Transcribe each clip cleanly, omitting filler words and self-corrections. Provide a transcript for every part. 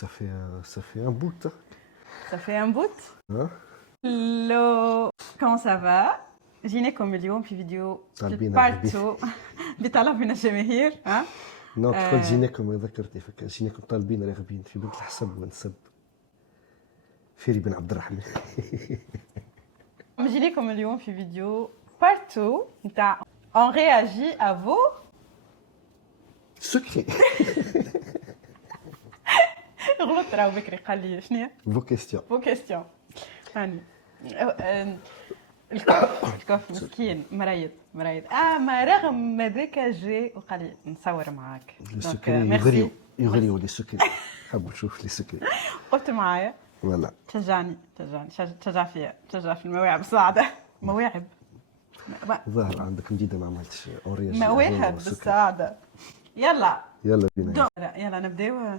Ça fait un bout. Ça fait un bout. Hein? Hello, comment ça va؟ جيناكم اليوم في فيديو طالبين بارتو بطلب من الجماهير ها؟ نو تقول جيناكم ذكرتني فكر جيناكم طالبين راغبين في بنت الحسب ونسب فيري بن عبد الرحمن. جيناكم اليوم في فيديو بارتو نتاع on réagit à vos سكري غلطت راهو بكري قال لي شنو فو كيستيون vos questions هاني الكوف مسكين مريض ما رغم ذاك جاي وقال لي نصور معاك السكري يغريو لي السكري حاب نشوف لي سكري قلت معايا ولا تشجع في المواعب السعادة مواعب ظاهر عندك مديده ما عملتش اوريج مواهب بالسعادة يلا بينا يلا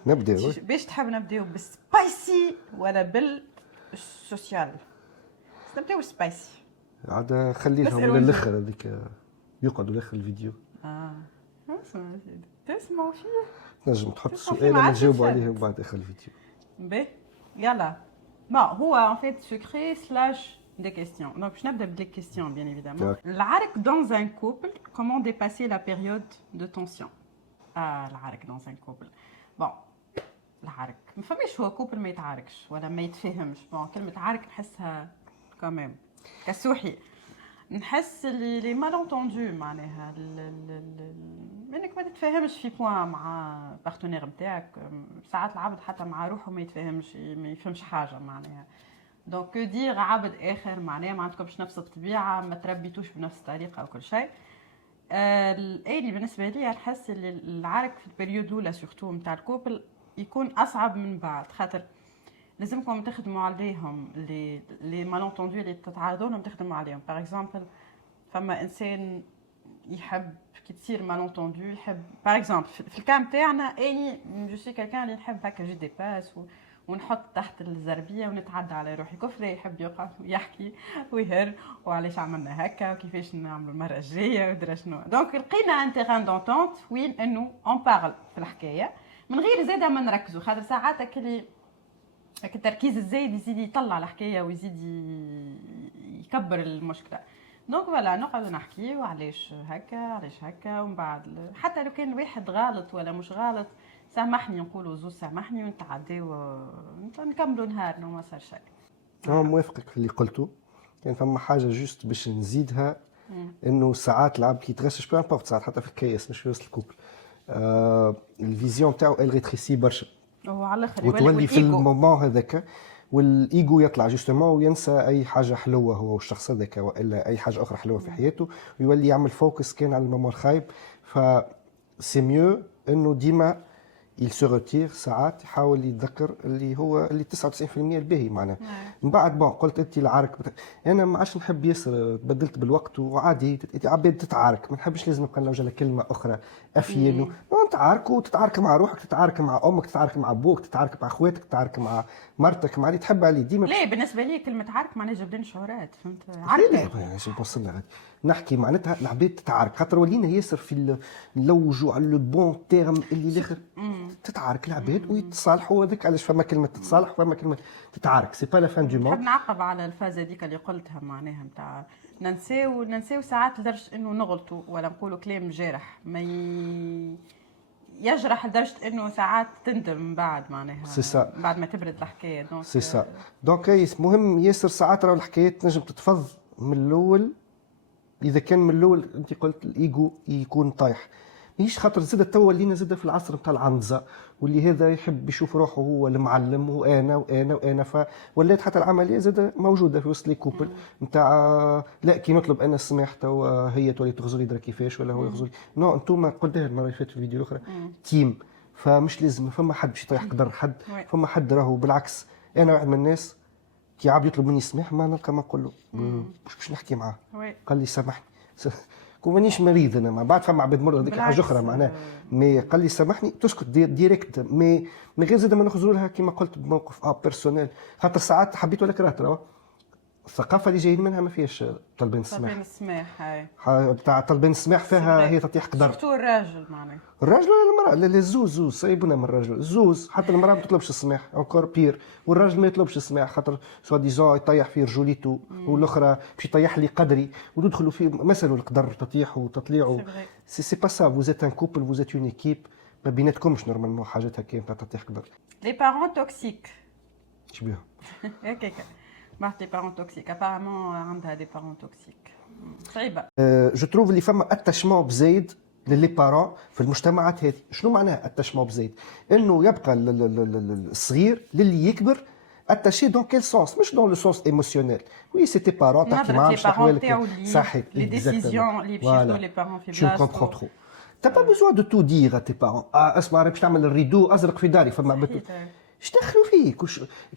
نبداو باش تحب نبداو بالسبايسي ولا بالسوسيال؟ نبداو بالسبايسي عاد خليهم للاخر هذيك يقعدوا لاخر الفيديو. تسمعوا فيه نجم تحط سؤال انا نجاوب عليه بعد اخر الفيديو. باهي يلا ما هو en fait secret slash des questions. Donc je n'aborde des questions bien évidemment. العرك dans un couple, comment dépasser la période de tension? العرك dans un couple. Bon العرك ما فماش هو كوبل ما يتعاركش ولا ما يتفاهمش. بون كلمة عرك نحسها كمان كسوحي. نحس لي مالونتوندو معناها انك ما تتفاهمش في بوان مع بارتنير نتاعك. ساعات العبد حتى مع روحه ما يتفاهمش ما يفهمش حاجه معناها. دونك دير عبد اخر معناها ما عندكمش نفس الطبيعه ما تربيتوش بنفس الطريقه او كل شيء. الاني بالنسبه لي نحس العرك في البريود الاولى سورتو نتاع الكوبل يكون اصعب من بعد خاطر لازمكم تخدموا عليهم لي مالونتوندو اللي تتعارضوا لهم تخدموا عليهم. باغ اكزومبل فما انسان يحب كي تصير مالونتوندو يحب باغ اكزومبل في الكام تاعنا اني جو سي كالكان اللي نحب هكا جو دي باس ونحط تحت الزربيه ونتعدى على روحي. كفر يحب يقف ويحكي ويهر وعلاش عملنا هكا وكيفاش نعملوا المره الجايه ودرا شنو. دونك لقينا ان تيران دونتونت وين انه اون بارل في الحكايه من غير زاده ما نركزوا خاطر ساعات اللي التركيز الزايد يزيد يطلع الحكايه ويزيد يكبر المشكله. دونك فوالا نقعدوا نحكيو علاش هكا ومن بعد حتى لو كان الواحد غلط ولا مش غلط سامحني نقولوا زوز سامحني ونتعداو نكملوا نهارنا وما صار شيء. موافقك في اللي قلته. كان فما حاجه جوست باش نزيدها انه ساعات العبد كي يتغشش بو امبورت ساعات حتى في الكيس مش في وسط الكوبل الفيزيون تاعو الغيتريسي برشا وعلى الاخر وتولي في المومون هذاك والايجو يطلع جوستومون وينسى اي حاجه حلوه هو والشخص هذاك والا اي حاجه اخرى حلوه في حياته ويولي يعمل فوكس كان على المومون الخايب. ف سي ميو انه ديما il se retire ساعات يحاول يتذكر اللي هو اللي 99% الباهي معناه. من بعد بون قلت انت العرك انا ما عادش نحب ياسر تبدلت بالوقت وعادي عباد تتعارك ما نحبش لازم نبقى نلوج كلمه اخرى افيل تعاركوا تتعارك مع روحك تتعارك مع امك تتعارك مع ابوك تتعارك مع اخواتك تتعارك مع مرتك مع اللي تحب عليه ديما. لا بالنسبه لي كلمه عارك معناها جبدان شعورات فهمت عارك ماشي بوصلنا غادي نحكي معناتها العباد تتعارك خاطر ولينا ياسر في نلوجوا على لو بون تيرم اللي الاخر تتعارك العباد ويتصالحوا هذاك علاش فما كلمه تتصالح فما كلمه تتعارك سي با لا فان دو مون. نحب نعقب على الفاز هذيك اللي قلتها معناها نتاع ننساو ساعات لدرجه انه نغلطوا ولا نقولوا كلام جارح ما يجرح لدرجه انه ساعات تندم من بعد معناها بعد ما تبرد الحكايه. دونك سي سا دونك مهم ياسر ساعات راهو الحكايات تنجم تتفض من الاول. اذا كان من الاول انت قلت الايجو يكون طايح ماهيش خاطر زاد توا ولينا زاد في العصر نتاع العنزه واللي هذا يحب يشوف روحه هو المعلم وانا فولات حتى العمليه زاد موجوده في وسط لي كوبل نتاع لا كي نطلب انا السماح توا هي تولي تغزلي درا كيفاش ولا هو يغزلي نو انتوما قلتها المره اللي فاتت في الفيديو الاخرى تيم فمش لازم فما حد باش يطيح قدر حد فما حد راهو بالعكس. انا واحد من الناس كي عاب يطلب مني السماح ما نلقى ما نقول له باش نحكي معاه قال لي سامحني كون مانيش مريض انا ما بعد فما عباد مرض هذيك حاجه اخرى معناها مي قال لي سامحني تسكت ديريكت مي من غير زاد ما نخزروا لها كيما قلت بموقف بيرسونيل خاطر ساعات حبيت ولا كرهت الثقافه اللي جايين منها ما فيهاش طلبين السماح. طلبين السماح هاي بتاع طلبين السماح فيها هي تطيح قدر. سورتو الراجل معناها. الراجل ولا المراه؟ لا الزوز سيبونا من الراجل الزوز. حتى المراه ما تطلبش السماح اونكور بير، والراجل ما يطلبش السماح خاطر سوا ديزون يطيح في رجوليته، والاخرى باش يطيح لي قدري وتدخلوا في مثل القدر تطيح وتطليع. سي با سا، فوز ات ان كوبل، فوز ات اون ايكيب، ما بيناتكمش نورمالمون حاجات هكا نتاع تطيح قدر. لي بارون توكسيك شبيهم؟ هكاك بعث لي بارون توكسيك ابارامون عندها دي بارون توكسيك صعيبه. جو تروف اللي فما اتاشمون بزايد للي بارون في المجتمعات هذه. شنو معناها اتاشمون بزايد؟ انه يبقى الصغير للي يكبر اتاشي دون كيل سونس، مش دون لو سونس ايموسيونيل. وي سي تي بارون تحكي معاهم تشرح احوالك صحيح لي ديسيزيون اللي باش ياخذوا لي بارون في بلاصتو. جو كومبرون ترو. T'as pas besoin de tout dire à tes parents. اسمع راك باش تعمل الريدو ازرق في داري فما اش دخلوا فيك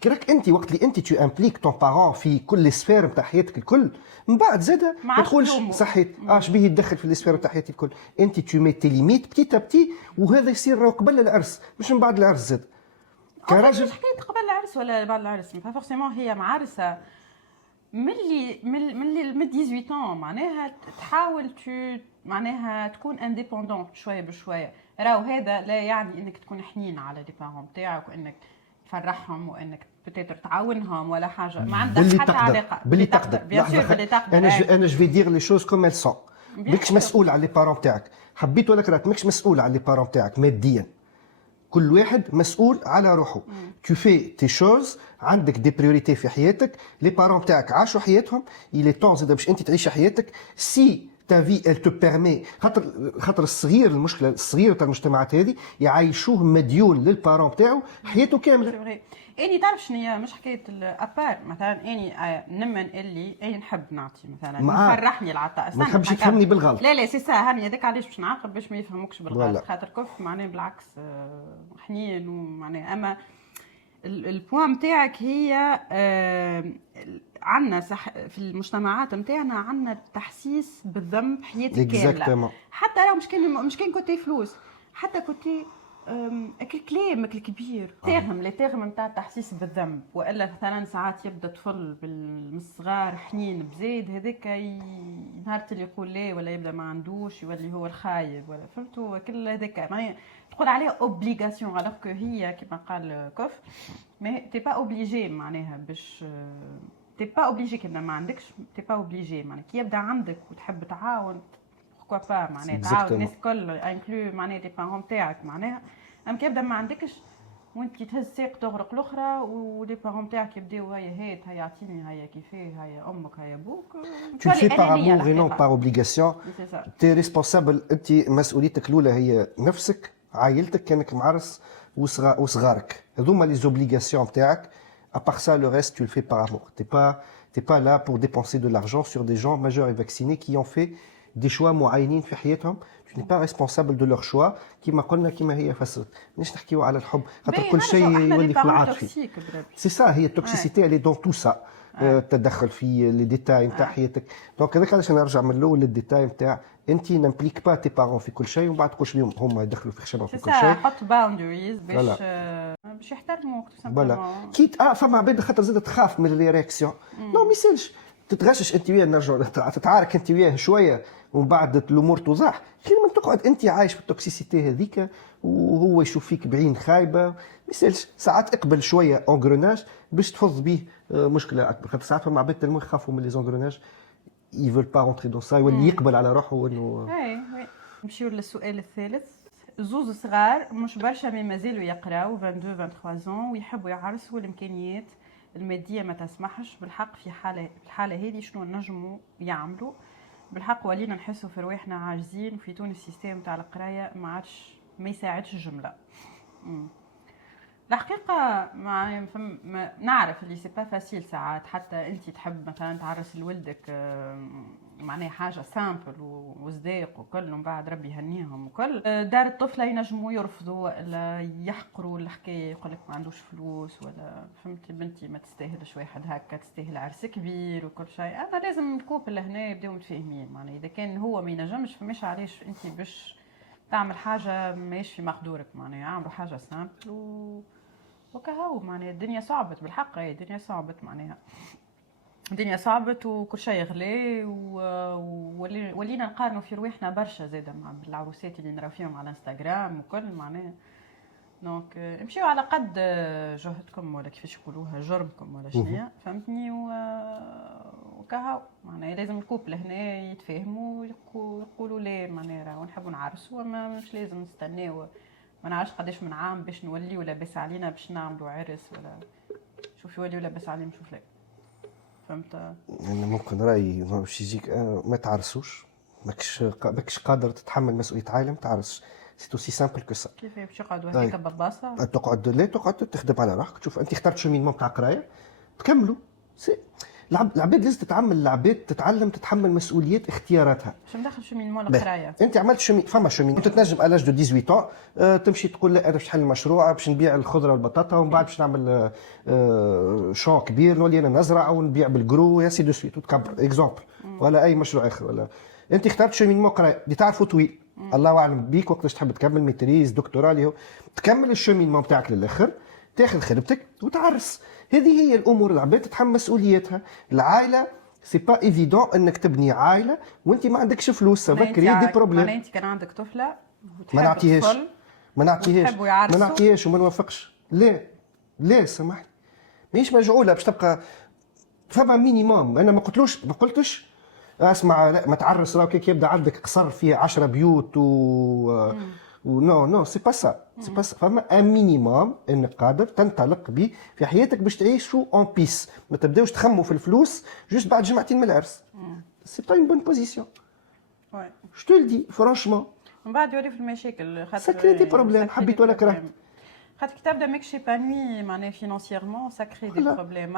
راك انت وقت اللي انت تو امبليك طون بارون في كل سفير نتاع حياتك الكل، من بعد زاده ما تقولش صحيت اش بيه يتدخل في السفير نتاع حياتي الكل. انت تو مي تي ليميت بتي بتي، وهذا يصير راهو قبل العرس مش من بعد العرس زاد. كراجل مش حكايه قبل العرس ولا بعد العرس، ما فورسيمون هي معارسه ملي 18 معناها تحاول معناها تكون انديبوندون شويه بشويه. راهو هذا لا يعني انك تكون حنين على لي بارون تاعك وانك تفرحهم وانك بتقدر تعاونهم ولا حاجه، ما عندك حتى علاقه. باللي تقدر بيان سور باللي تقدر. انا جو في دير لي شوز كوم ال سون. ماكش مسؤول على لي بارون تاعك، حبيت ولا كرهت ماكش مسؤول على لي بارون تاعك ماديا. كل واحد مسؤول على روحه. تو في تي شوز، عندك دي بريوريتي في حياتك. لي بارون تاعك عاشوا حياتهم، يلي طون زاد باش انت تعيش حياتك. سي تا في ال تو بيرمي، خاطر الصغير، المشكله الصغير تاع المجتمعات هذه يعيشوه مديون للبارون تاعو حياته كامله. اني تعرف شنو هي مش حكايه الابار مثلا. اني نمن اللي اني نحب نعطي مثلا يفرحني العطاء، ما نحبش تفهمني بالغلط. لا سي سا هاني هذاك علاش باش نعاقب باش ما يفهموكش بالغلط، خاطر كف معناه بالعكس حنين ومعناه. اما البوان نتاعك هي عندنا في المجتمعات نتاعنا عندنا التحسيس بالذنب حياتي كامله. حتى لو مش كان كنتي فلوس، حتى كنتي الكلام الكبير لي تيرم نتاع التحسيس بالذنب. والا مثلا ساعات يبدا طفل بالصغار حنين بزيد، هذاك نهار اللي يقول لا ولا يبدا ما عندوش يولي هو الخايب ولا فهمتوا كل هذاك معناها تقول عليها اوبليغاسيون، alors que هي كما قال كوف مي تي با اوبليجي معناها باش تي با اوبليجي كنا ما عندكش تي با اوبليجي معناها كي يبدا عندك وتحب تعاون pourquoi pas معناها تعاون الناس الكل انكلو معناها لي بارون تاعك معناها. اما كي يبدا ما عندكش وانت تهز ساق تغرق الاخرى ولي بارون تاعك يبداو هيا هات هيا اعطيني هيا كيفاه هيا امك هيا ابوك. tu le fais par amour et non par obligation. tu es responsable. انت مسؤوليتك الاولى هي نفسك عائلتك كانك معرس وصغارك، هذوما لي زوبليغاسيون تاعك. à part ça le reste tu le fais par amour. t'es pas là pour dépenser de l'argent sur des gens majeurs et vaccinés qui ont fait des choix معينين في حياتهم. tu n'es pas responsable de leurs choix. كما قلنا كما هي فسرت مش نحكيو على الحب خاطر كل شيء يولي في العاطفي. سي سا هي التوكسيسيتي اللي دون تو سا. التدخل في لي ديتاي نتاع حياتك. دونك هذاك علاش نرجع من الاول للديتاي نتاع انت نمبليك با تي بارون في كل شيء ومن بعد تقولش لهم هما يدخلوا في خشبه في كل شيء. حط باوندريز باش يحترموك سامبلومون. كيت فما عباد خاطر زاد تخاف من لي رياكسيون. نو ما يصيرش تتغشش انت وياه، نرجعوا تتعارك انت وياه شويه ومن بعد الامور توضح. خير من تقعد انت عايش في التوكسيسيتي هذيك وهو يشوف فيك بعين خايبه. ما يسالش ساعات اقبل شويه اونغروناج باش تفض به مشكله اكبر. خاطر ساعات فما عباد تلمو يخافوا من لي زونغروناج يفول با رونتري دون سا، يولي يقبل على روحه انه. اي نمشيو للسؤال الثالث. زوز صغار مش برشا مي مازالوا يقراو 22 23 ويحبوا يعرسوا الامكانيات الماديه ما تسمحش. بالحق في الحاله هذه شنو نجموا يعملوا؟ بالحق ولينا نحسوا في رواحنا عاجزين. في تونس السيستم تاع القرايه ما يساعدش الجمله. الحقيقه ما نعرف اللي سي با فاسيل ساعات. حتى انت تحب مثلا تعرس لولدك معناها حاجه سامبل وصداق وكل، ومن بعد ربي يهنيهم وكل. دار الطفله ينجموا يرفضوا ولا يحقروا الحكايه، يقول لك ما عندوش فلوس ولا فهمتي بنتي ما تستاهلش واحد هكا، تستاهل عرس كبير وكل شيء. انا لازم الكوبل لهنا يبداو متفاهمين معناها. اذا كان هو ما ينجمش فماش علاش انت باش تعمل حاجه ماهيش في مقدورك معناها. عملوا حاجه سامبل وكهو معناها. الدنيا صعبت بالحق، هي الدنيا صعبت معناها. الدنيا صعبت وكل شيء غلي ولينا نقارنوا في رواحنا برشا زاده مع العروسات اللي نراو فيهم على انستغرام وكل معناها. دونك امشيو على قد جهدكم ولا كيفاش يقولوها جرمكم ولا شنيا فهمتني وكهو معناها لازم الكوبل هنا يتفاهموا ويقولوا لا معناها راهو نحبوا نعرسوا اما مش لازم نستناو ما نعرفش قداش من عام باش نوليو لاباس علينا باش نعملوا عرس ولا شوف يوليو لاباس علينا نشوف لا فهمت. انا ممكن رايي باش يجيك ما تعرسوش ماكش قادر تتحمل مسؤوليه عائله ما تعرسش سي تو سي سامبل كو سا. كيف باش يقعدوا هكا بباصه تقعد لا تقعد تخدم على روحك تشوف انت اخترت شومين تاع قرايه تكملوا العباد لازم العباد تتعلم تتحمل مسؤوليات اختياراتها. باش ندخل شو من مول قرايه انت عملت فما شومين انت تنجم الاج دو 18 تمشي تقول لا انا باش نحل مشروع باش نبيع الخضره والبطاطا ومن بعد باش نعمل شون كبير نولي انا نزرع او نبيع بالجرو يا سي دو سويت وتكبر اكزومبل ولا اي مشروع اخر. ولا انت اخترت شومين قرايه اللي تعرفوا طويل الله اعلم بيك وقتاش تحب تكمل ميتريز دكتوراه اللي هو تكمل الشومين بتاعك للاخر تاخذ خدمتك وتعرس. هذه هي الامور العباد تتحمل مسؤوليتها. العائله سي با ايفيدون انك تبني عائله وانت ما عندكش فلوس سافا كري دي بروبليم. معناها انت كان عندك طفله ما نعطيهاش وما نوافقش لا سامحني ماهيش مجعوله باش تبقى فما مينيموم. انا ما قلتش اسمع لا ما تعرس راهو كي يبدا عندك قصر فيه 10 بيوت نو سي با سا فما ان مينيموم انك قادر تنطلق به في حياتك باش تعيشوا اون بيس ما تبداوش تخموا في الفلوس جوست بعد جمعتين من العرس. سي با اون بون بوزيسيون جو تو لدي فرانشمون. من بعد يولي في المشاكل خاطر ساكري دي بروبليم حبيت ولا كرهت خاطر كي تبدا ماكش ايبانوي معناها فينانسييرمون ساكري دي بروبليم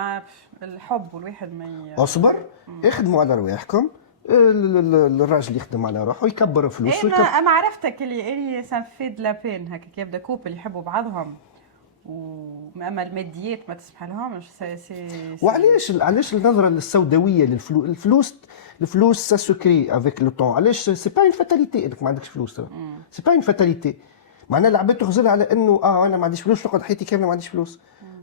الحب والواحد ما اصبر اخدموا على رواحكم. الراجل يخدم على روحه ويكبر فلوسه انا عرفتك اللي سان في دو لا بين هكا كي يبدا كوبل يحبوا بعضهم واما الماديات ما تسمح لهمش وعلاش النظره السوداويه الفلوس سا سكري افيك لو طون. علاش سي با اون فاتاليتي انك ما عندكش فلوس سي با اون فاتاليتي معناها العباد تخزلها على انه انا ما عنديش فلوس نقعد حياتي كامله ما عنديش فلوس.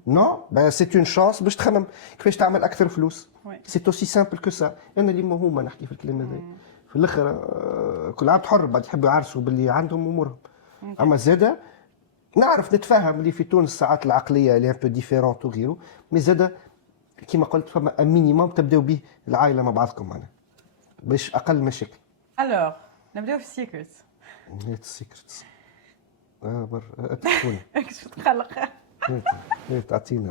نو سي اون شانس باش تخمم كيفاش تعمل اكثر فلوس. سي تو سي سامبل كو سا. انا اللي هما نحكي في الكلام هذا في الاخر كل عبد حر بعد يحبوا يعرسوا باللي عندهم امورهم. اما زاده نعرف نتفاهم اللي في تونس ساعات العقليه اللي ان بو ديفيرونت وغيره مي زاده كيما قلت فما مينيموم تبداو به العائله مع بعضكم معنا باش اقل مشاكل. الوغ نبداو في السيكريتس. السيكريتس تحكوني شو تخلق تعطينا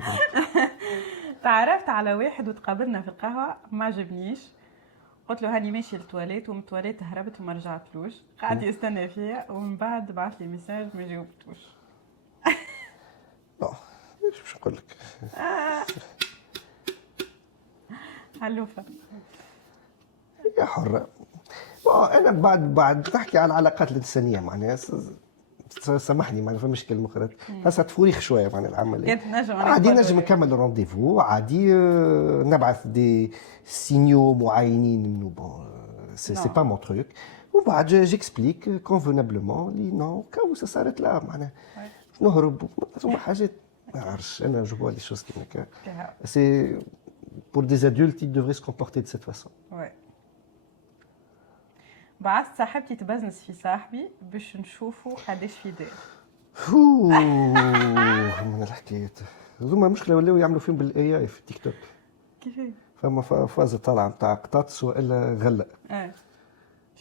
تعرفت على واحد وتقابلنا في القهوه ما عجبنيش قلت له هاني ماشي للتواليت ومن التواليت هربت وما رجعتلوش قعد يستنى فيا ومن بعد بعث لي ميساج ما جاوبتوش. ايش باش نقول لك حلوفه يا حرة. انا بعد تحكي على العلاقات الانسانيه معناها سامحني ما فماش كلمه اخرى هسه تفوريخ شويه معناها العمل عادي نجم نكمل الرونديفو عادي نبعث دي سينيو معينين انه بون سي با مون تروك وبعد جيكسبليك كونفونابلومون لي نو كاوسه صارت لا معناها نهرب ثم حاجات ما عرفش انا جو فوا لي شوز كيما هكا سي pour des adultes ils devraient se comporter de cette façon. بعثت صاحبتي تبزنس في صاحبي باش نشوفوا قداش في داير. من الحكايات هذوما مشكله ولاو يعملوا فيهم بالاي اي في التيك توك. كيفاش؟ فما فازه طالعه نتاع قطاطس والا غله.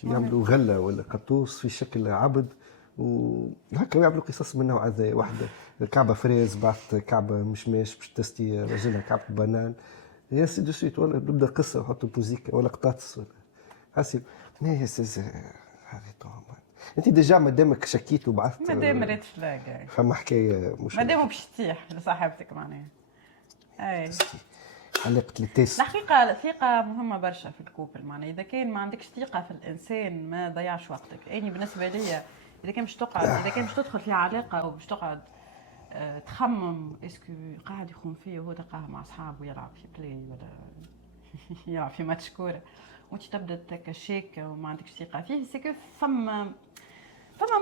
يعملوا غله ولا قطوس في شكل عبد وهكا يعملوا قصص من النوع هذا. واحده كعبه فريز بعثت كعبه مشماش باش تستي راجلها كعبه بنان يا سي دو سويت ولا نبدا قصه وحطوا بوزيكا ولا قطاطس ولا حاسب ما هي هذه طعم. انت ديجا مادامك شكيت وبعثت مادام ريت فلاغ فما حكايه مش مادام باش تطيح لصاحبتك معناها اي علقت التيست. الثقه مهمه برشا في الكوبل معناها اذا كان ما عندكش ثقه في الانسان ما ضيعش وقتك. اني بالنسبه لي اذا كان باش تقعد اذا كان باش تدخل في علاقه او باش تقعد تخمم اسكو قاعد يخون فيه وهو تلقاه مع اصحابه يلعب في بلاي ولا يلعب في ماتش كوره وانت تبدا تكشيك وما عندكش ثقه فيه سكو فما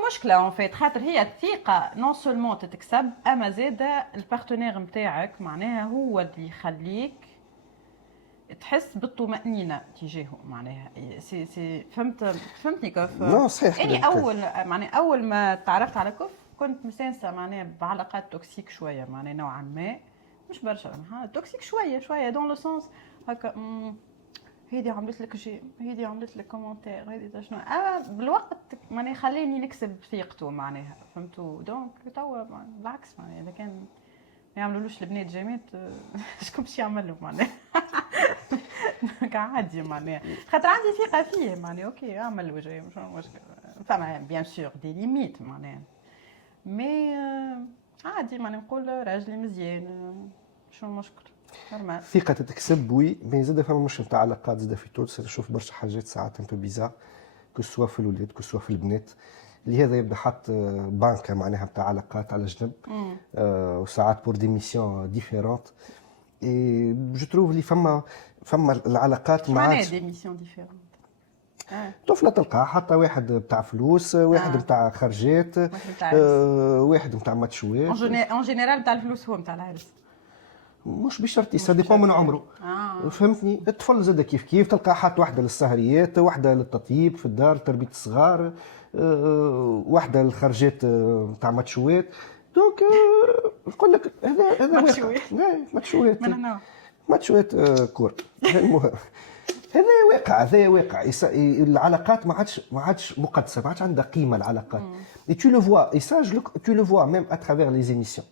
مشكله اون فيت خاطر هي الثقه نون سولمون تتكسب اما زاده البارتنير نتاعك معناها هو اللي يخليك تحس بالطمأنينة تجاهه معناها سي فهمتني كيف؟ نو صحيح. اني اول ما تعرفت على كف كنت مستانسه معناها بعلاقات توكسيك شويه معناها نوعا ما مش برشا توكسيك شويه دون لو سونس هكا هيدي عملت لك شيء هيدي عملت لك كومنتير هيدي شنو بالوقت معناها خلاني نكسب ثقته معناها فهمتوا دونك توا بالعكس معناها اذا كان ما يعملولوش البنات جامات شكون باش يعملوا معناها عادي معناها خاطر عندي ثقه فيه معناها اوكي اعمل وجهي مش مشكل فما بيان سور دي ليميت معناها مي عادي معناها نقول راجلي مزيان شنو المشكل نورمال. ثقة تتكسب وي مي زاد فما مش نتاع علاقات زاد في تونس نشوف برشا حاجات ساعات ان بو بيزار كو سوا في الولاد كو سوا في البنات لهذا يبدا حط بانكا معناها نتاع علاقات على جنب وساعات بور دي ميسيون ديفيرونت اي جو تروف لي فما العلاقات مع معناها دي ميسيون ديفيرونت طفله تلقى حتى واحد بتاع فلوس واحد بتاع خرجات واحد بتاع ماتشوات اون جينيرال بتاع الفلوس هو بتاع العرس مش بشرط سا ديبون من عمره فهمتني. الطفل زاد كيف تلقى حاط واحده للسهريات واحده للتطيب في الدار تربيه الصغار واحده للخرجات نتاع ماتشوات دونك نقول لك هذا ماتشوات كور المهم هذا واقع العلاقات ما عادش مقدسه ما عادش عندها قيمه العلاقات et tu le vois et ça tu le vois même à travers les émissions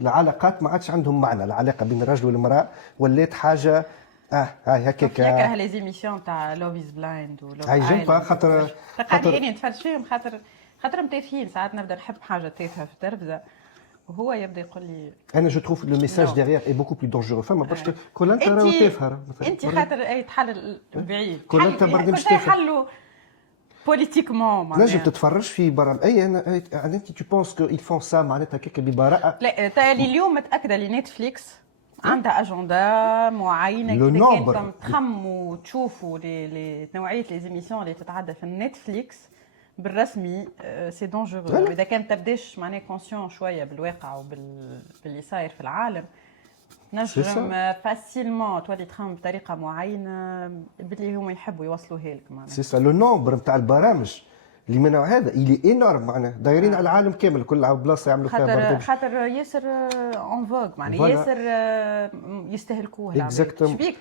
العلاقات ما عادش عندهم معنى العلاقه بين الرجل والمراه ولات حاجه هاي هكاك ياك لي زيميسيون تاع لوف از بلايند ولوف هاي جنبها خاطر يعني نتفرج فيهم خاطر متافهين ساعات نبدا نحب حاجه تافهه في التربزه وهو يبدا يقول لي انا جو تروف لو ميساج ديغيير اي بوكو بلو دونجورو فما باش كل انت راه تافهه انت خاطر اي تحل بعيد كل انت برك مش تافهه بوليتيكمون معناها نجم تتفرج في برا انا انت تو بونس كو يل فون سا معناتها هكاك ببراءه لا تالي اليوم متاكده لي نتفليكس عندها اجندا معينه كي كنتم تخموا وتشوفوا نوعيه لي زيميسيون اللي تتعدى في النتفليكس بالرسمي سي دونجورو اذا كان تبداش معناها كونسيون شويه بالواقع وباللي صاير في العالم نجم فاسيلمون تولي تخمم بطريقه معينه باللي هما يحبوا يوصلوها لك معناها سي سا لو نومبر نتاع البرامج اللي من هذا اللي انورم معناها دايرين على العالم كامل كل بلاصه يعملوا فيها برنامج خاطر ياسر اون فوغ معناها ياسر يستهلكوه شبيك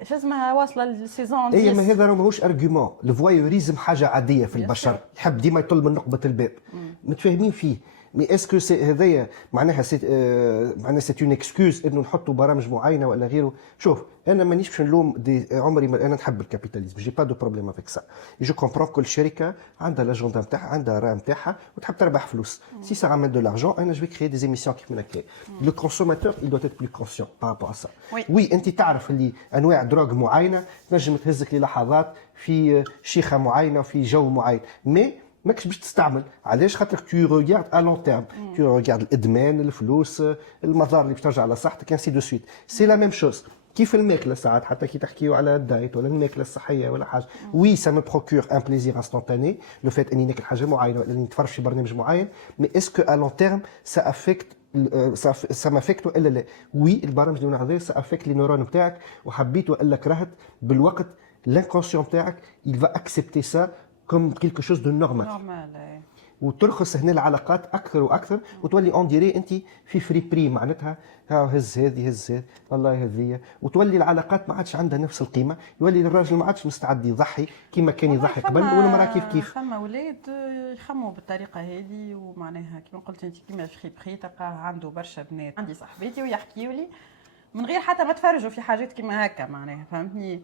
اش اسمها واصله السيزون اي ما هذا ماهوش ارغيومون الفوايوريزم حاجه عاديه في البشر يحب ديما يطل من نقبه الباب متفاهمين فيه مي اسكو سي هذايا معناها سي اون اكسكوز انه نحطوا برامج معينه ولا غيره. شوف انا مانيش باش نلوم عمري ما انا نحب الكابيتاليزم جي با دو بروبليم افيك سا جو كومبرون كل شركه عندها لاجوندا نتاعها عندها الراه نتاعها وتحب تربح فلوس سي سا رامين دو لارجون انا جو كريي دي ايميسيون كيف من هكا لو كونسوماتور il doit être plus conscient par rapport à ça وي انت تعرف اللي انواع دروغ معينه تنجم تهزك للحظات في شيخه معينه في جو معين مي ماكش باش تستعمل علاش خاطر تو ريغارد ا لون تيرم تو ريغارد الادمان الفلوس المضار اللي باش ترجع على صحتك انسي دو سويت سي لا ميم شوز كيف الماكله ساعات حتى كي تحكيو على الدايت ولا الماكله الصحيه ولا حاجه وي سا مي بروكور ان بليزير انستانتاني لو فات اني ناكل حاجه معينه ولا اني نتفرج في برنامج معين مي اسكو ا لون تيرم سا افكت سا مافيكتو الا لا وي البرامج اللي هذا سا افكت لي نورون نتاعك وحبيت والا كرهت بالوقت لانكونسيون تاعك il va accepter ça comme quelque chose de normal. وترخص هنا العلاقات اكثر واكثر وتولي اون ديري انت في فري بري معناتها هز هذه والله هذه وتولي العلاقات ما عادش عندها نفس القيمه يولي الراجل ما عادش مستعد يضحي كما كان يضحي قبل والمراه كيف فما اولاد يخموا بالطريقه هذه ومعناها كما قلت انت كيما فري بري تلقى عنده برشا بنات عندي صاحبتي ويحكيوا لي من غير حتى ما تفرجوا في حاجات كيما هكا معناها فهمتني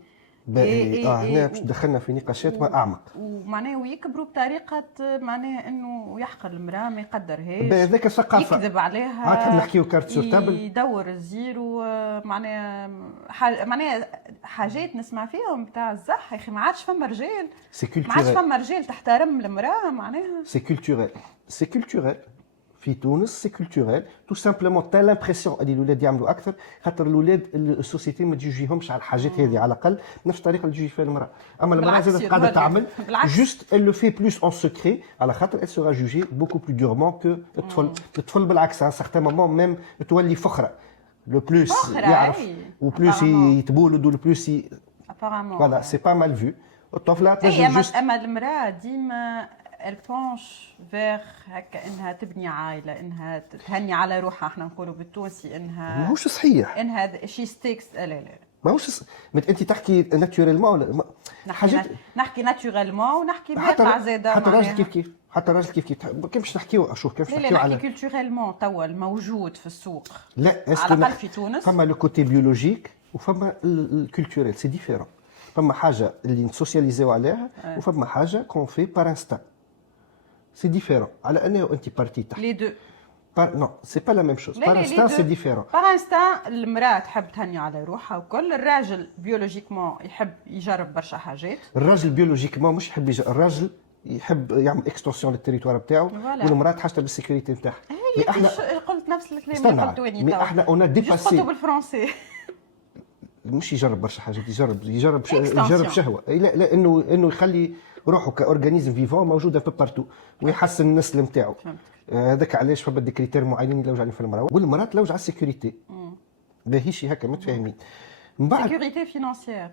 هنا باش دخلنا في نقاشات ما اعمق ومعناه ويكبروا بطريقه معناها انه يحقر المراه ما يقدرهاش هذاك الثقافه يكذب عليها عاد نحكيو كارت سور تابل يدور الزيرو معناها حاجات نسمع فيهم تاع الزح يا اخي ما عادش فما رجال ما عادش فما رجال تحترم المراه معناها سي كولتوريل في تونس سي كولتوريل تو سامبلومون تا لامبرسيون اللي الاولاد يعملوا اكثر خاطر الاولاد السوسيتي ما تجوجيهمش على الحاجات هذه على الاقل نفس الطريقه اللي تجوجي فيها المراه اما المراه زادت قاعده تعمل جوست elle le fait plus en secret على خاطر elle sera jugée beaucoup plus durement que الطفل بالعكس à un certain moment même تولي فخره لو بلوس أخرى، يعرف أي. وبلوس apparemment. يتبولد والبلوس apparemment. فوالا سي با مال فيو. الطفله اي تنجم جوست اما المراه ديما البونش فيغ هكا انها تبني عائله، انها تهني على روحها، احنا نقولوا بالتونسي انها ماهوش صحيح. انها شي ستيكس. لا لا ماهوش انت تحكي ناتوريلمون حاجات نحكي ناتوريلمون ونحكي حتى واقع زاده حتى معناها. راجل كيف كيف حتى راجل كيف كيف كيف باش نحكيو شوف كيف لا نحكيو لا على نحكي كولتوريلمون توا الموجود في السوق لا على الاقل في تونس. فما لو كوتي بيولوجيك وفما الكولتوريل سي ديفيرون. فما حاجه اللي نسوسياليزيو عليها وفما حاجه كون في بار انستان سي ديفيرون. على انه انت بارتي تحت لي دو نو سي با لا ميم شوز. لا بار لا انستان لي سي دو. ديفيرون. بار انستان المراه تحب تهني على روحها وكل، الراجل بيولوجيكمون يحب يجرب برشا حاجات. الراجل بيولوجيكمون مش يحب الراجل يحب يعمل اكستنسيون للتريتوار نتاعو والمراه حاجه بالسيكوريتي نتاعها. هي احنا قلت نفس الكلام اللي قلته انت. مي احنا اون ديباسي قلته بالفرنسي. مش يجرب برشا حاجات، يجرب شهوه. لا لا انه يخلي روحه كاورجانيزم فيفون موجود في بارتو ويحسن النسل نتاعو. هذاك علاش فما دي كريتير معينين يلوج عليهم في المراه، والمراه تلوج على السيكوريتي. باهيش هكا متفاهمين. من بعد سيكوريتي فينانسيير.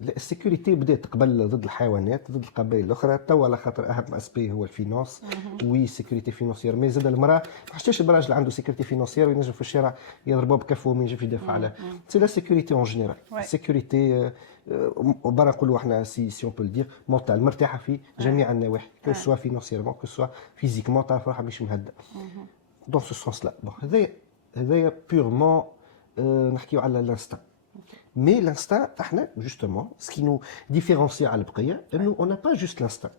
لا السيكوريتي بدات قبل ضد الحيوانات ضد القبائل الاخرى، توا على خاطر اهم اسبي هو الفينانس. وي سيكوريتي فينانسيير. مي زاد المراه ما حشتش الراجل عنده سيكوريتي فينانسيير وينجم في الشارع يضربوه بكفه وما ينجمش يدافع عليه. سي لا سيكوريتي اون جينيرال. سيكوريتي برا نقولوا احنا سي اون بو دير مونتال مرتاحه في جميع النواحي كو سوا فينانسييرمون كو سوا فيزيكمون تعرف روحها مش مهدأ. دون سو سونس لا هذايا بيغمون نحكيو على الانستان. مي لانستان احنا جوستومون سكي نو ديفيرونسي على البقيه انه اون با جوست لانستان،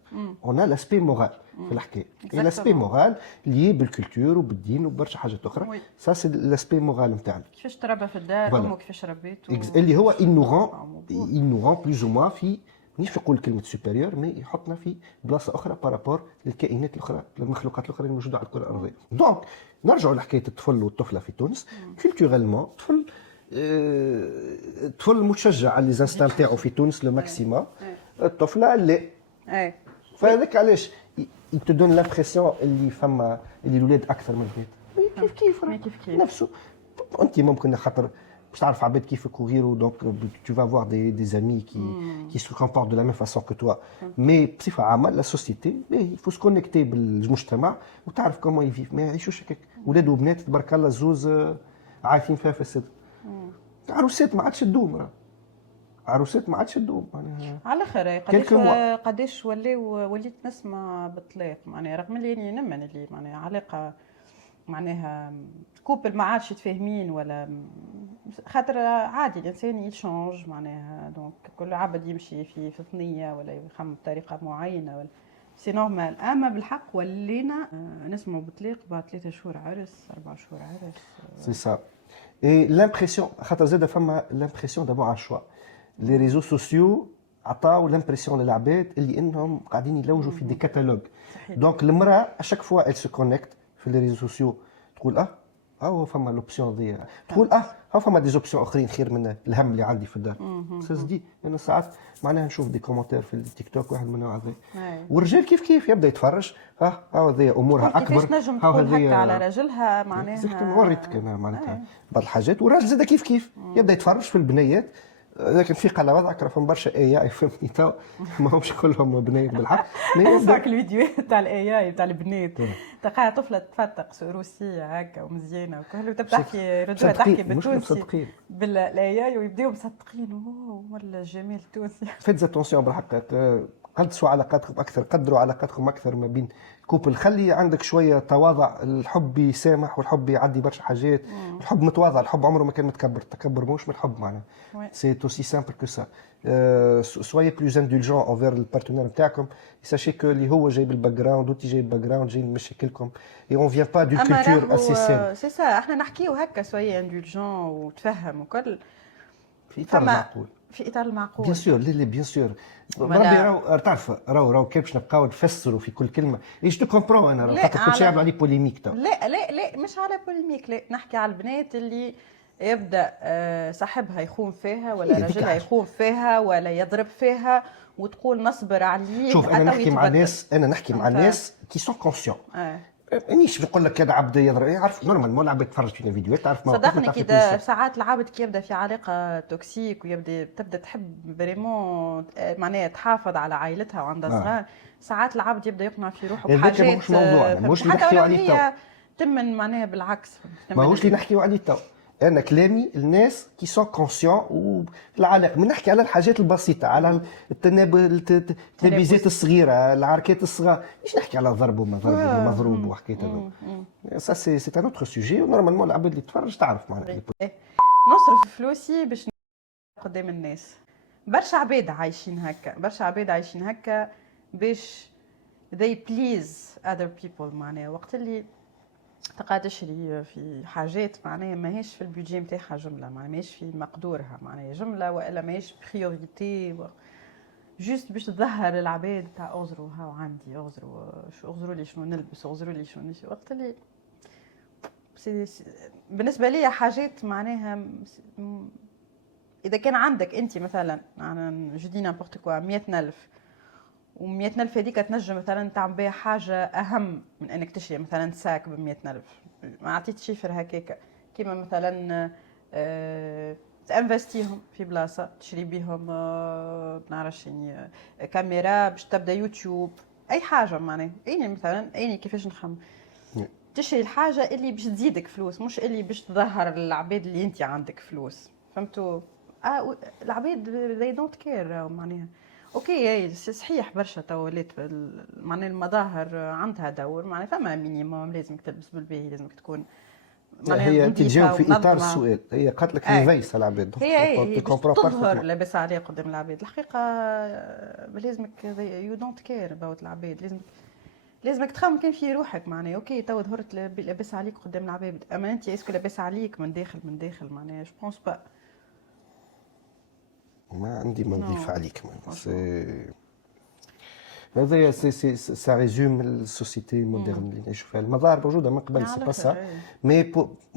اون لاسبي مورال في الحكايه. اي لاسبي مورال لي بالكولتور وبالدين وبرشا حاجات اخرى. سا سي لاسبي مورال نتاعنا. كيفاش تربى في الدار امك كيفاش ربيته اللي هو il nous rend plus ou moins في مش نقول كلمه سوبيريور مي يحطنا في بلاصه اخرى بارابور للكائنات الاخرى للمخلوقات الاخرى الموجوده على الكره الارضيه. دونك نرجعوا لحكايه الطفل والطفله في تونس. كولتوريلمون الطفل مشجع على لي زانستان تاعو في تونس لو ماكسيموم. الطفله لا. فهذاك علاش يتدون لامبرسيون اللي فما اللي الاولاد اكثر من البنات. كيف نفسه. انت ممكن خاطر باش تعرف عباد كيفك وغيره دونك tu vas avoir des amis qui se comportent de la même façon que toi. mais بصفه عامه لا سوسيتي il faut se connecter بالمجتمع وتعرف كومون يفيف. ما يعيشوش هكاك ولاد وبنات تبارك الله زوز عايشين فيها في السد. عروسات ما عادش تدوم، عروسات ما عادش تدوم معناها على الاخر. قداش وليت نسمع بالطلاق معناها رغم اللي يعني نمن اللي معناها علاقه معناها كوبل ما عادش يتفاهمين ولا خاطر عادي الانسان يشونج معناها. دونك كل عبد يمشي في ثنيه ولا يخمم بطريقه معينه ولا سي نورمال. اما بالحق ولينا نسمعوا بطلاق بعد 3 شهور عرس 4 شهور عرس. سي سا اي لامبرسيون خاطر زاد فما لامبرسيون دابا على الشوا. لي ريزو سوسيو عطاو لامبرسيون للعباد اللي انهم قاعدين يلوجوا في دي كاتالوج. دونك المراه اشاك فوا ال سو كونيكت في لي ريزو سوسيو تقول هو فما لوبسيون ذي، تقول هو فما دي زوبسيون اخرين خير من الهم اللي عندي في الدار. سازدي انا ساعات معناها نشوف دي كومنتير في التيك توك واحد من النوع هذا. والرجال كيف يبدا يتفرج هذه امورها اكبر. كيفاش نجم تقول هكا على راجلها معناها. وريتك انا معناتها بعض الحاجات والراجل زاد كيف يبدا يتفرج في البنيات. لكن في قال وضعك راه فما برشا اي فهمتني تو ماهمش كلهم بنات بالحق. نسمعك الفيديوهات تاع الاي اي تاع البنات تلقاها طفله تفتق روسيه هكا ومزيانه وكل وتبدا تحكي ردوها تحكي بالتونسي بالاي اي ويبداو مصدقين ولا الجمال التونسي. فيت اتونسيون بالحق قدسوا علاقاتكم اكثر، قدروا علاقاتكم اكثر ما بين كوبل. خلي عندك شويه تواضع. الحب يسامح والحب يعدي برشا حاجات. الحب متواضع، الحب عمره ما كان متكبر. التكبر مش من الحب معناها. سي توسي سامبل كو سا. سويي بلوز اندولجون انفير البارتنير نتاعكم. ساشي كو اللي هو جايب الباك جراوند وانت جايب الباك جراوند جايين مشاكلكم. اي اون فيان با دو كولتور اسي سين. سي سا احنا نحكيو هكا سويي اندولجون وتفهم وكل في اطار معقول. في اطار المعقول بيان سور. لا بيان سور. ربي راهو تعرف راهو كيف باش نبقاو نفسروا في كل كلمه. ايش تو كومبرون انا خاطر كل شيء يعمل عليه بوليميك تو. لا مش على بوليميك. لا نحكي على البنات اللي يبدا صاحبها يخون فيها ولا راجلها يخون فيها ولا يضرب فيها وتقول نصبر عليه. شوف انا نحكي مع ناس كي سون كونسيون. مانيش نقول لك كان عبد يضرب، يعرف نورمال مو العبد يتفرج فينا فيديوهات تعرف مواقف صدقني تعرف كده كل شيء. ساعات العبد كي يبدا في علاقه توكسيك تبدا تحب فريمون معناها تحافظ على عائلتها وعندها آه. صغار. ساعات العبد يبدا يقنع في روحه هذاك بحاجات ماهوش موضوعنا، ماهوش اللي حتى نحكيو ولو عليه تو. هي تمن معناها بالعكس ماهوش اللي نحكيو عليه تو. انا كلامي الناس كي سون كونسيون والعلاقه، من نحكي على الحاجات البسيطه، على التنابيزات الصغيره، العركات الصغار، مش نحكي على ضرب وما ضرب ومضروب وحكايه هذو. سا سي ان اوتر سوجي، ونورمالمون العباد اللي تتفرج تعرف معناها. نصرف فلوسي باش قدام الناس. برشا عباد عايشين هكا، برشا عباد عايشين هكا باش they please other people. معناها وقت اللي تقعد تشري في حاجات معناها ماهيش في البيجي نتاعها جمله، معناها ماهيش في مقدورها معناها جمله، والا ماهيش بريوريتي جوست باش تظهر العباد تاع اغزروا هاو عندي، اغزروا لي شنو نلبس، اغزروا لي شنو نشري. وقت اللي بالنسبه لي حاجات معناها اذا كان عندك انت مثلا جو دي نامبورت كوا 100,000 و100,000 هذيك تنجم مثلا تعمل بها حاجه اهم من انك تشري مثلا ساك ب 100,000. ما عطيت شيفر هكاك، كيما مثلا تنفستيهم في بلاصه تشري بيهم ما نعرفش يعني كاميرا باش تبدا يوتيوب، اي حاجه معناها. اني مثلا كيفاش نخمم تشري الحاجه اللي باش تزيدك فلوس، مش اللي باش تظهر للعباد اللي انت عندك فلوس. فهمتوا؟ العباد they don't care معناها. اوكي صحيح برشا توليت معناها المظاهر عندها دور، معناها فما مينيموم لازمك تلبس بالباهي، لازمك تكون هي انت تجاوب في اطار السؤال، هي قالت لك ريفيس العباد، هي باش تظهر لاباس عليه قدام العباد. الحقيقه لازمك يو دونت كير اباوت العباد، لازمك تخمم كان في روحك معناها. اوكي تو ظهرت لاباس عليك قدام العباد، اما انت اسكو لاباس عليك من داخل معناها جو بونس با. ما عندي ما نضيف عليك. هذا سا ريزوم السوسيتي المودرن اللي نعيشوا فيها. المظاهر موجوده من قبل، سي با سا، مي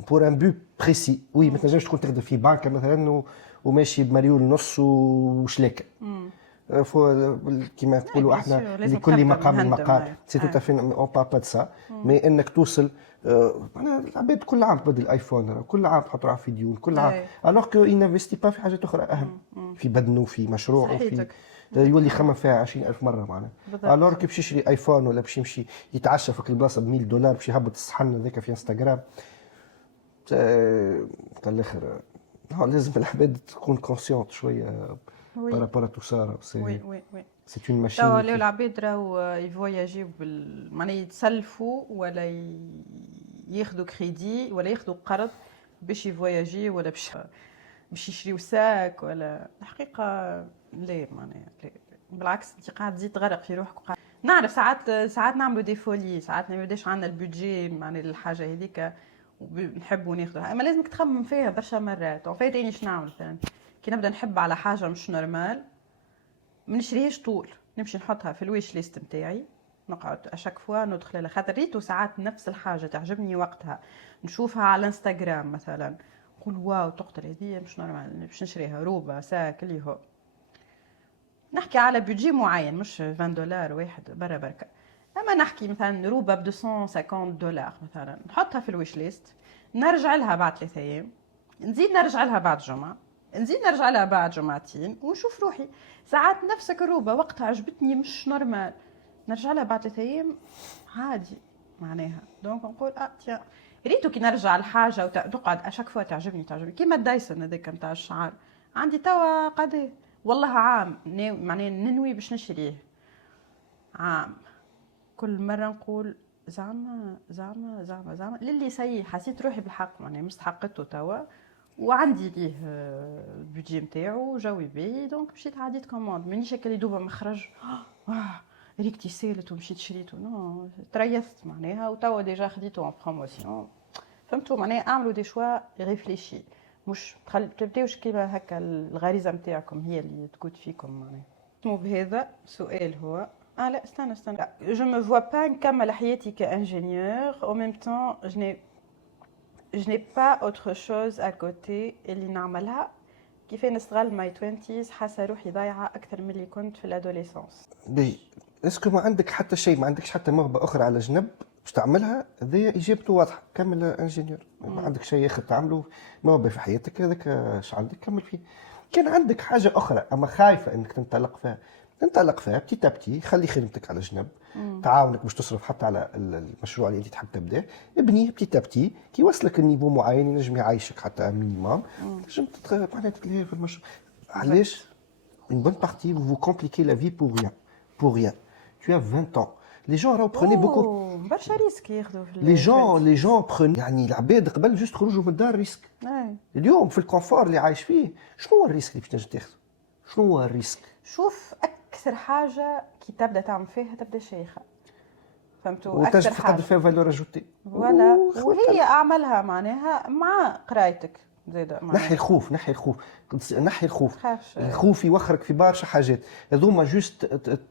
بور ان بو بريسي. وي ما تنجمش تكون تخدم في بنكه مثلا وماشي بمليون ونص وشلاكه. كما نقولوا احنا لكل مقام مقال، سي تو تافي اون با با سا. مي انك توصل معناها العباد كل عام تبدل الايفون، كل عام تحط روحها في ديون، كل عام الوغ كو ينفستي با في حاجات اخرى اهم، في بدنه، في مشروعه، في يولي يخمم فيها 20,000 مره معناها. الوغ كي باش يشري ايفون ولا باش يمشي يتعشى في البلاصه ب $100 باش يهبط الصحن هذاك في انستغرام تاع الاخر. لازم العباد تكون كونسيونت شويه بارابور تو سا. وي سي اون ماشين. تو العباد راهو يفواياجيو معناها يتسلفوا ولا ياخذوا كريدي ولا ياخذوا قرض باش يفواياجي ولا باش يشريو ساك ولا. الحقيقه لا معناها بالعكس انت قاعد تزيد تغرق في روحك. نعرف ساعات نعملوا دي فولي، ساعات ما يبداش عندنا البودجي معناها للحاجه هذيك ونحبوا ناخذها، اما لازمك تخمم فيها برشا مرات. وفايت اني شنو نعمل مثلا كي نبدا نحب على حاجه مش نورمال ما نشريهاش طول، نمشي نحطها في الويش ليست نتاعي، نقعد اشاك فوا ندخل على خاطر ريتو ساعات نفس الحاجه تعجبني وقتها نشوفها على انستغرام مثلا نقول واو تقتل هذه مش نورمال باش نشريها، روبه ساك اللي هو. نحكي على بودجي معين مش $20 واحد برا بركه، اما نحكي مثلا روبه ب $250 مثلا نحطها في الويش ليست، نرجع لها بعد 3 ايام، نزيد نرجع لها بعد جمعه، نزيد نرجع لها بعد جمعتين ونشوف روحي. ساعات نفسك الروبه وقتها عجبتني مش نورمال نرجع لها بعد 3 ايام عادي معناها. دونك نقول تيا ريتو كي نرجع الحاجه وتقعد اشاك فوا تعجبني كيما الدايسون هذاك نتاع الشعر عندي توا قد والله عام معناها ننوي باش نشريه عام، كل مره نقول زعما للي سي حسيت روحي بالحق معناها مستحقته توا وعندي ليه البودجي نتاعو جوي باهي. دونك مشيت عاديت كوموند مانيش هكا اللي دوبا مخرج ريكتي سالت ومشيت شريته، نو تريثت معناها وتوا ديجا خديته اون بروموسيون. فهمتوا معناها اعملوا دي شوا ريفليشي، مش تبداوش كيما هكا الغريزه نتاعكم هي اللي تقود فيكم معناها. مو بهذا السؤال هو لا استنى جو مو فوا با نكمل حياتي كانجينيور او ميم طون je n'ai pas autre chose à côté اللي نعملها. كيف نستغل ماي 20s حاسه روحي ضايعه اكثر من اللي كنت في الادوليسونس. بي اسكو ما عندك حتى شيء، ما عندكش حتى موهبه اخرى على جنب باش تعملها هذه اجابته واضحه، كمل انجينيور، ما عندك شيء اخر تعمله ما في حياتك، هذاك اش عندك كمل فيه. كان عندك حاجه اخرى اما خايفه انك تنطلق فيها بتي تبتي، خلي خدمتك على جنب تعاونك باش تصرف حتى على المشروع اللي انت تحب تبداه، ابنيه بتي تبتي كي يوصلك النيفو معين ينجم يعيشك حتى مينيموم، تنجم معناتها تتلهي في المشروع. علاش une bonne partie vous vous compliquez la vie pour rien. Tu as 20 ans. Les gens prenaient beaucoup. برشا ريسك ياخذوا في Les gens prenaient يعني العباد قبل جوست خرجوا من الدار ريسك. اليوم في الكونفور اللي عايش فيه شنو هو الريسك اللي باش تنجم تاخذه؟ شنو هو الريسك؟ شوف اكثر حاجه كي تبدا تعمل فيها تبدا شيخه، فهمتوا؟ وتنجم اكثر حاجه تقدر فيها فالور اجوتي. ولا وهي اعملها معناها مع قرايتك زيد. نحي الخوف نحي الخوف. خافش. الخوف يوخرك في برشا حاجات، هذوما جوست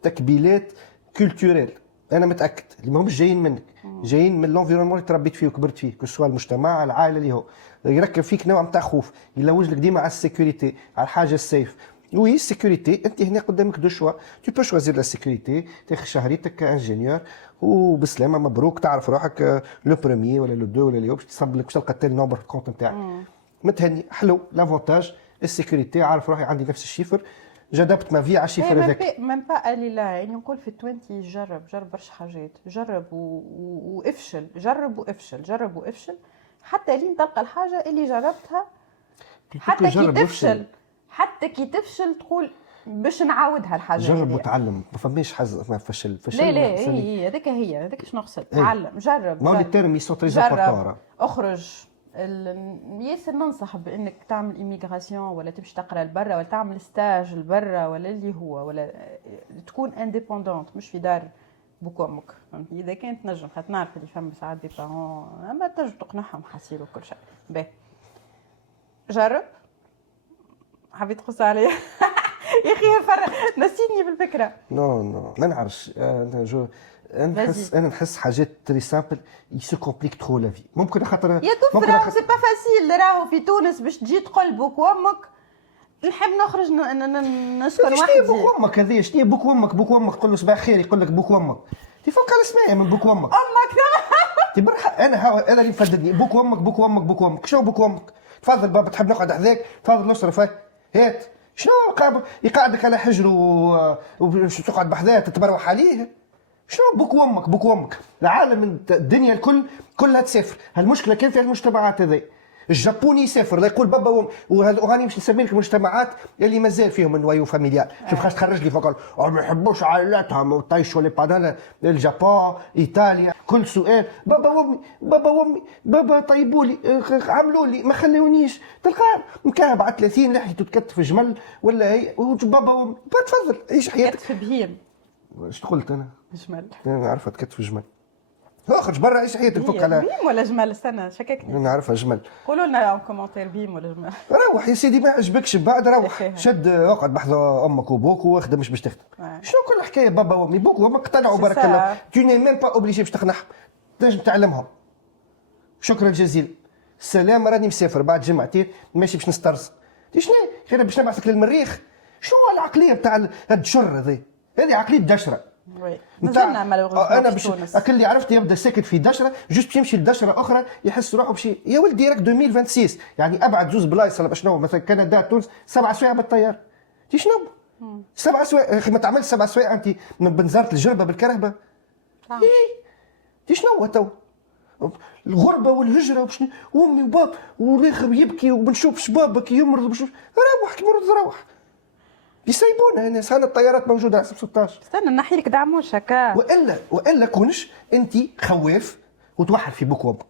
تكبيلات كولتوريل. انا متاكد اللي ماهمش جايين منك، جايين من لونفيرونمون اللي تربيت فيه وكبرت فيه، كسوا المجتمع العائله اللي هو يركب فيك نوع نتاع خوف، يلوج لك ديما على السيكوريتي، على الحاجه السيف. وي السيكوريتي انت هنا قدامك دو شوا، تو بو شوازير لا سيكوريتي، تاخذ شهريتك كانجينيور وبسلامه مبروك، تعرف روحك لو بروميي ولا لو دو ولا اليوم باش تصب لك باش تلقى تال نومبر في الكونت نتاعك. متهني حلو لافونتاج السيكوريتي، عارف روحي عندي نفس الشيفر، جذبت ما في على الشيفر هذاك. ميم با قال لي لا، يعني نقول في 20 جرب برشا حاجات، جرب وافشل، جرب وافشل حتى لين تلقى الحاجه اللي جربتها. حتى كي تفشل تقول باش نعاودها الحاجه. جرب وتعلم، ما فماش حاجه ما فشل. لا هي هذاك شنو نقصد، تعلم جرب. ما لي تيرم يسون تري امبورطون. اخرج ياسر ننصح بانك تعمل ايميغراسيون ولا تمشي تقرا لبرا ولا تعمل ستاج لبرا ولا اللي هو، ولا تكون انديبوندونت مش في دار بوك وامك، فهمتني؟ اذا كانت نجم، خاطر نعرف اللي فما ساعات دي بارون اما تنجم تقنعهم حسير وكل شيء. باهي جرب. حبيت تقص عليا يا اخي نسيتني بالفكره. نو ما نعرفش، انا نحس حاجات تري سامبل يسو كومبليك ترو لا في. ممكن خاطر يا دوف راهو سي با فاسيل، راهو في تونس باش تجي تقول بوك وامك نحب نخرج نسكن وحدي. شنو بوك وامك هذه؟ شنو بوك وامك؟ بوك وامك تقول له صباح الخير يقول لك بوك وامك، تفك على اسمها من بوك وامك. تبرح انا اللي مفددني بوك وامك. شنو بوك وامك؟ تفضل بابا تحب نقعد حذاك، تفضل نصرف هات. شنو يقعدك على حجر وباش تقعد بحذاه تتبروح عليه؟ شنو بوك وامك؟ العالم الدنيا الكل كلها تسافر. هالمشكله كان في المجتمعات هذي. الجابوني يسافر لا يقول بابا وهاني مش نسمي لك المجتمعات اللي مازال فيهم النوايو فاميليال. شوف خاص تخرج لي فوق ما يحبوش عائلاتهم وطيشوا لي بانال. اليابان، ايطاليا، كل سؤال بابا طيبوا لي، عملوا لي، ما خلونيش. تلقاه مكعب على 30 لحيته تكتف جمل ولا هي بابا وامي. تفضل عيش حياتك. كتف بهيم. ايش قلت انا؟ جمل. انا عارفه تكتف جمل. اخرج برا عيش حياتك فك على بهيم ولا جمل؟ استنى شككني. نعرفها جمل. قولوا لنا في كومنتير بهيم ولا جمل. روح يا سيدي ما عجبكش بعد روح شد اقعد بحذا امك وبوك واخدم مش باش تخدم. شنو كل حكايه بابا وامي؟ بوك وامك اقتنعوا بارك الله. تو ني ميم با اوبليجي باش تقنعهم، تنجم تعلمهم. شكرا جزيلا. السلام راني مسافر بعد جمعتين ماشي باش نسترزق. شنو خير باش نبعثك للمريخ؟ شنو العقليه بتاع الدشر هذه عقليه دشره. وي مازلنا مالوغوزمون انا باش اكل اللي عرفت يبدا ساكت في دشره جوست باش يمشي لدشره اخرى يحس روحه بشي. يا ولدي راك 2026 يعني ابعد زوز بلايص ولا شنو، مثلا كندا تونس 7 سوايع بالطيار. شنو 7 سوايع؟ اخي ما تعملش 7 سوايع انت من بنزرت الجربه بالكرهبه. شنو هو تو الغربه والهجره وشنو امي وباب والاخر يبكي وبنشوف شبابك يمرض وبنشوف روح كي مرض روح يسيبونا الناس. هان الطيارات موجوده على 16. استنى نحي لك دعموش هكا. والا كونش انت خواف وتوحد في بوك وامك.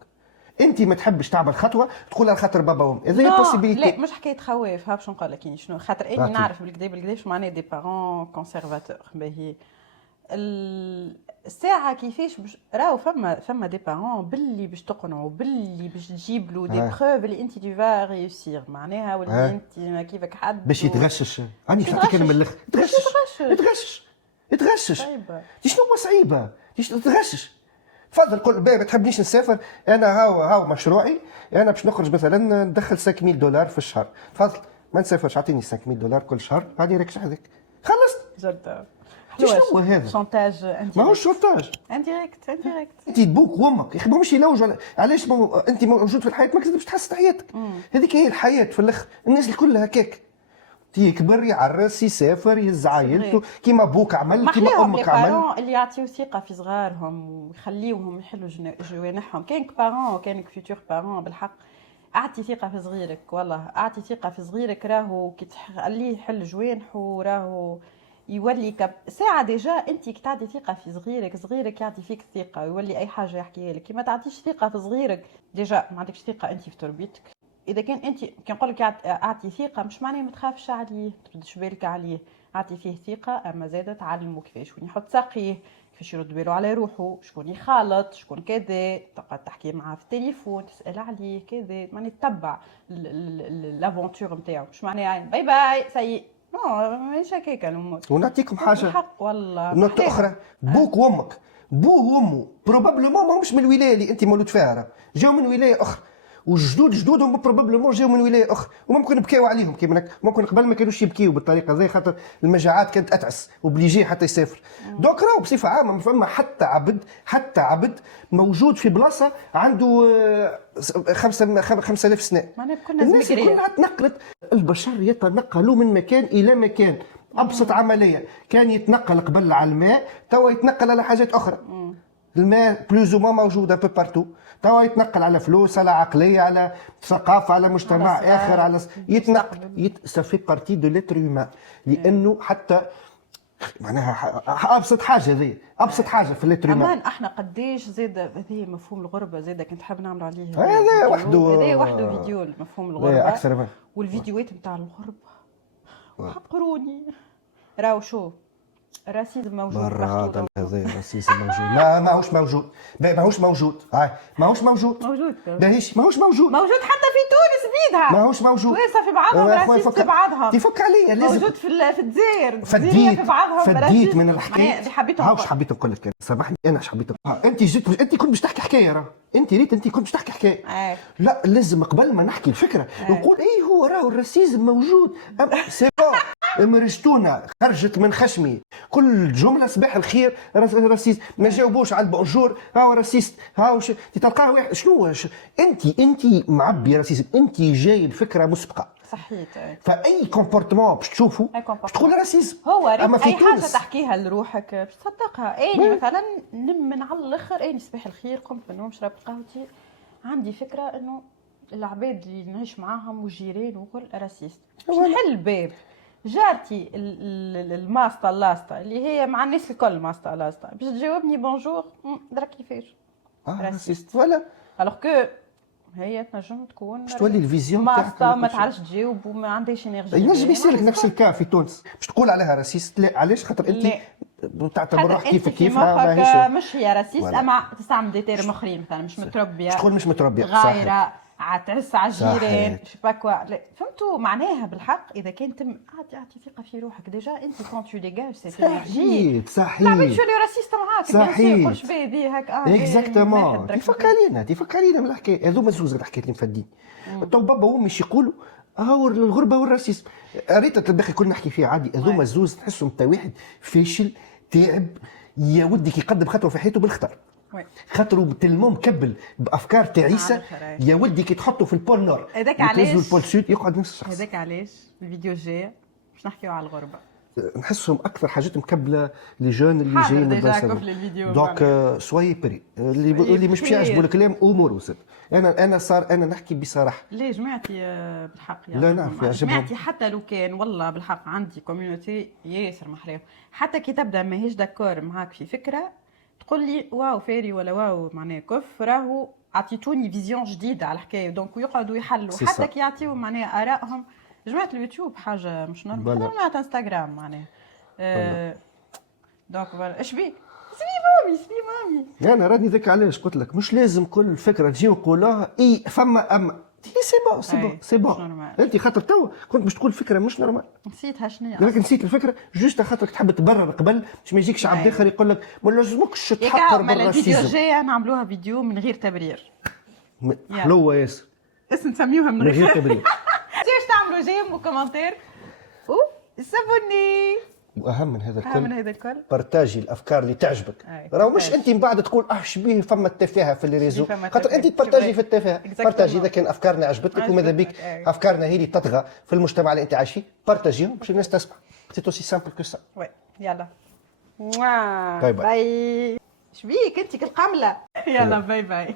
انت ما تحبش تعمل خطوه تقول على خاطر بابا وامي. هذه بوسيبيليتي. لا مش حكايه خواف، ها باش نقول لك شنو، خاطر اني نعرف بالكدا شو معناه دي بارون كونسيرفاتور. باهي الساعه كيفاش راهو فما دي بارون باللي باش تقنعوا باللي باش تجيب له دي بروف اللي انت دي فا ريوسير معناها، واللي انت ما كيفك حد باش يتغشش. راني نعطيك انا من الاخر يتغشش. شنو هو صعيبه تتغشش. تفضل قول ما تحبنيش نسافر انا هاو مشروعي انا باش نخرج مثلا ندخل 5000 دولار في الشهر. تفضل ما نسافرش اعطيني 5000 دولار كل شهر هذه راك شحذك خلصت. جد شنو هذا؟ شونتاج ما هو شونتاج. انديريكت انت بوك وامك يا اخي ماهمش يلوجوا علاش انت موجود في الحياه ما كذبش تحس حياتك. هذيك هي الحياه في الاخر، الناس الكل هكاك يكبر يعرس يسافر يهز عائلته كيما بوك عمل كيما امك عمل. اللي يعطيو ثقه في صغارهم ويخليوهم يحلوا جوانحهم. كاينك بارون وكاينك فيتور بارون بالحق اعطي ثقه في صغيرك، والله اعطي ثقه في صغيرك، راهو كي تخليه يحل جوانحه راهو يولي ساعه ديجا. انت كي تعطي ثقه في صغيرك يعطي فيك الثقه ويولي اي حاجه يحكيها لك. كي ما تعطيش ثقه في صغيرك ديجا ما عندكش ثقه انت في تربيتك. اذا كان انت كي نقول لك اعطي ثقه مش معناه ما تخافش عليه ما تردش بالك عليه، اعطي فيه ثقه اما زاده تعلمه كيفاش وين يحط ساقيه، كيفاش يرد باله على روحه، شكون يخالط شكون كذا، تقعد تحكي معاه في التليفون تسال عليه كذا، معناه تتبع لافونتور نتاعو. مش معناه باي باي سي نو مش هكاك الامور. ونعطيكم حاجه الحق والله نقطه اخرى. بوك وامك بوه وامه بروبابلومون ماهمش من الولايه اللي انت مولود فيها، جاو من ولايه اخرى، جدودهم بروبابلومون جاو من ولايه اخرى وممكن بكاو عليهم كيما ممكن قبل ما كانوش يبكيو بالطريقه زي خاطر المجاعات كانت اتعس وبليجي حتى يسافر. دونك راهو بصفه عامه فما حتى عبد موجود في بلاصه عنده 5000 سنه. الناس كلها تنقلت، البشر يتنقلوا من مكان الى مكان. ابسط عمليه كان يتنقل قبل على الماء، توا يتنقل على حاجات اخرى. الماء بلوز ما موجود بو بارتو، توا يتنقل على فلوس على عقليه على ثقافه على مجتمع اخر على يتنقل سافي بارتي دو ليتر هيومان. لانه حتى معناها ابسط حاجه ذي ابسط حاجه في الليتر هيومان. احنا قديش زاد هذه مفهوم الغربه زاد كنت حاب نعمل عليه هذا وحده فيديو مفهوم الغربه اكثر من والفيديوهات نتاع الغربه حقروني. راهو شوف الراسيزم موجود هذا الراسيزم موجود ماهوش موجود ماهوش موجود ماهوش موجود ماهوش موجود حتى في تونس بيدها ماهوش موجود. تويسا في بعضهم راسيست في بعضها تفك عليا لازم موجود في الجزائر فديت في بعضهم فديت من الحكايه. هاوش حبيت نقول لك سامحني انا حبيت انت جيت انت كنت باش تحكي حكايه راه انت ريت انت كنت باش تحكي حكايه. لا لازم قبل ما نحكي الفكره نقول اي هو راهو الراسيزم موجود سي مرجتونا خرجت من خشمي كل جمله صباح الخير راسيست ما جاوبوش على البونجور راهو راسيست هاو تلقاه واحد شنو انت معبي راسيزم انت جايب فكره مسبقه صحيت. فاي كومبورتمون باش تشوفه باش تقول راسيزم هو اما في اي حاجه تحكيها لروحك باش تصدقها. اني مثلا من على الاخر اني صباح الخير قمت من النوم شربت قهوتي عندي فكره انه العباد اللي نعيش معاهم والجيران وكل راسيست باش نحل الباب. جارتي الماسطه لاسطه اللي هي مع الناس الكل ماسطه لاسطه باش تجاوبني بونجور درك كيفاش راسيست ولا الوغ كو هي تنجم تكون باش تولي الفيزيون تاعك ما تعرفش تجاوب وما عندهاش انرجي. ينجم يصير لك نفس الكا في تونس باش تقول عليها راسيست. لا علاش خاطر انت تعتبر روحك كيف ماهيش مش هي راسيست اما تستعمل دي تيرم اخرين مثلا مش متربيه تقول مش متربيه غايره تعس على الجيران شي باكوا. فهمتوا معناها بالحق اذا كنت اعطي ثقه في روحك ديجا انت كونت تو ديغاج سيت انرجي صحيح لا باش تولي راسيست معاك صحيح كل شويه دي هكا اكزاكتومون تفك علينا من الحكايه هذوما زوز الحكايات اللي مفدين. تو بابا وامي ايش يقولوا هو الغربه والراسيزم ريت الباقي كل نحكي فيه عادي. هذوما زوز تحسهم تا واحد فاشل تعب يا ودي كيقدم خطوه في حياته بالخطر خاطروا بتلمو مكبل بافكار تعيسه يا ودي كي تحطوا في البول نور هذاك علاش البول سود يقعد نفس الشخص. هذاك علاش الفيديو الجاي باش نحكيو على الغربه نحسهم اكثر حاجات مكبله لي جون اللي جايين من البلاصه. دونك سوي بري اللي مش باش يعجبوا الكلام امور وسط. انا نحكي بصراحه. ليه جماعتي بالحق لا نعرف جماعتي حتى لو كان والله بالحق عندي كوميونيتي ياسر محلاهم حتى كي تبدا ماهيش داكور معاك في فكره تقول لي واو فاري ولا واو معناه كف راهو عطيتوني فيزيون جديده على الحكايه. دونك يقعدوا يحلوا حتى كي يعطيو معناه ارائهم. جماعه اليوتيوب حاجه مش نورمال جماعه انستغرام معناه دونك اش بيك سبي مامي انا راني ذاك علاش قلت لك مش لازم كل فكره تجي نقولها اي فما اما سي بون انت خاطر تو كنت باش تقول فكره مش نورمال نسيتها شنو لكن نسيت الفكره جوست خاطرك تحب تبرر قبل باش ما يجيكش عبد اخر يقول لك ما لازمكش تحقر بالراسيزم. الفيديو الجاي نعملوها فيديو من غير تبرير حلوه ياسر بس نسميوها من غير تبرير. واش تعملوا جيم وكومنتير سابوني واهم من هذا من الكل هذا الكل بارتاجي الافكار اللي تعجبك. أي، راهو مش بارتاج. انت من بعد تقول شبيه فما التفاهه في الريزو، فما خاطر انت تفاهة. تبارتاجي C'est في التفاهه. Exactement. بارتاجي اذا كان افكارنا عجبتك وماذا بك أي. افكارنا هي اللي تطغى في المجتمع اللي انت عايش فيه، بارتاجيهم باش الناس تسمع. سي اوسي سامبل كو سا. وي يلا باي باي. باي. شبيك انت كالقمله. يلا باي باي.